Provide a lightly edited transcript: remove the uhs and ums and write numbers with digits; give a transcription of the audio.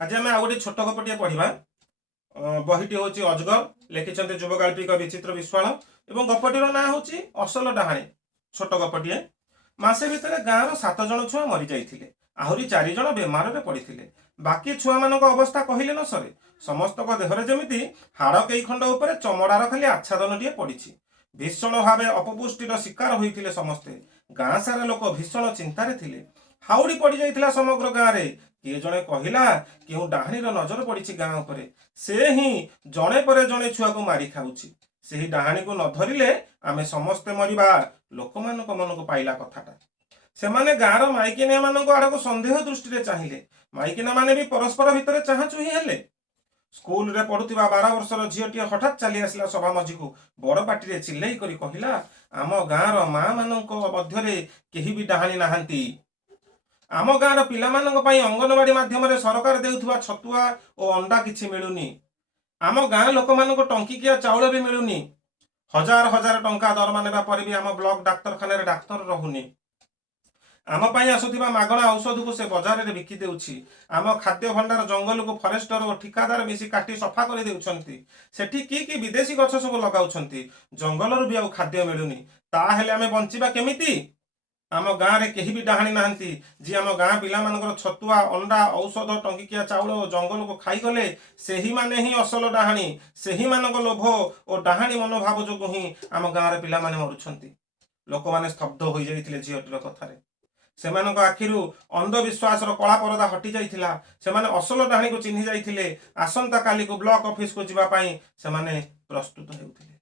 आज आम आ गए छोट गपटे पढ़ा। बहीटी हूँ अजगर, लिखिं युवगाल्पिक बिचित्र विश्वाल और गपटीर ना हूँ असल डाहाणी। छोट गपटे मसे भितर गाँव 7 जन छुआ मरी जाते, आहरी 4 जन बेमार में पड़ते। बाकी छुआ मान अवस्था कहले न सरे। समस्त देहरे जमी हाड़ कई खंड उपर चमड़ार खाली आच्छादन पड़ी। भीषण भाव अपपुष्टिर शिकार होते समस्ते। गाँ सारा लोक भीषण चिंतार थे। हाउड़ी पड़ जाता समग्र गाँव में। किए जड़े कहला क्यों डाहाणीर नजर पड़ी गाँ उपर, से ही जड़े पर जड़े छुआ को मारी खाऊची। से ही डाहाणी को न धरिले आमे समस्ते मरिबा लोक मन को पाइला कथाटा। सेमाने गाँर माइकिनिया मान आड़ को संदेह दृष्टि चाहिए। माइकिना माने भी परस्पर भितर चाहचुही हेले। स्कूल रे पढ़ुवा 12 वर्षर झीटी हठात चली आसला सभा मझी को बड़ पाटी चिल्लई करी कहला, आम गाँर माँ मान मध्य केही भी डाहाणी नाहांती। आम गाँर पिलामानंक अंगनवाड़ी माध्यम सरकार देउथुवा छतुआ और अंडा किछि मिलुनी। आम गाँ लोक मानक टंकिकिया चाउल भी मिलुनी। हजार हजार टंका दरमा नेबा पर भी आम ब्लॉक डाक्तरखाना डाक्तर रहुनी। आम आसुवा मागणा औषध को से बजार में बिकी देउछि। आम खाद्य भंडार जंगल को फरेस्टर और ठिकादार मिसी काटी सफा कर देउछंती। सेठी की विदेशी गछ सब लगाउछंती। जंगल भी आउ खाद्य मिलुनी। ताहेले आमे बंचिबा केमिति? आम गाँव में कहीं भी डाहाणी नाहांती जी आम गाँ पिला मानकर छतुआ अंडा औषध टंकिकिया चाउल जंगल को खाईगले से ही माने ही असल डाहाणी। से ही मानक लोभ और डाहाणी मनोभाव जो ही आम गाँव पिला माने मरुछंती। लोक माने स्तब्ध हो जाइथिले झीटीर कथारे। सेमानक आखिरु अंधविश्वास कला परदा हटि जाइथिला। सेमाने असल डाहाणी को चिन्हि जाइथिले। आसंता काली को ब्लॉक ऑफिस को जीवा पाई सेमाने प्रस्तुत हेउथिले।